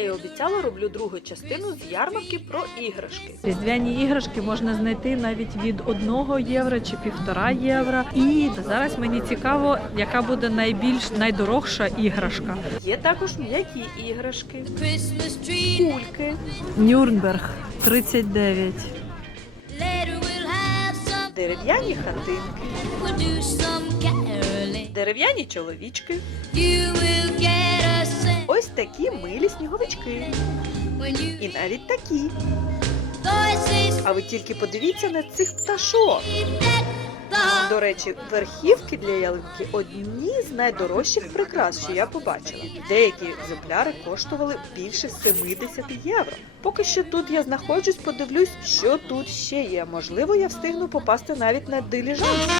обіцяла, роблю другу частину з ярмарки про іграшки. Різдвяні іграшки можна знайти навіть від 1 євро чи півтора євро. І зараз мені цікаво, яка буде найбільш найдорожча іграшка. Є також м'які іграшки, кульки, Нюрнберг 39. Later we'll дерев'яні хатинки, дерев'яні чоловічки. Такі милі сніговички. І навіть такі. А ви тільки подивіться на цих пташок. До речі, верхівки для ялинки одні з найдорожчих прикрас, що я побачила. Деякі екземпляри коштували більше 70 євро. Поки що тут я знаходжусь, подивлюсь, що тут ще є. Можливо, я встигну попасти навіть на диліжанс.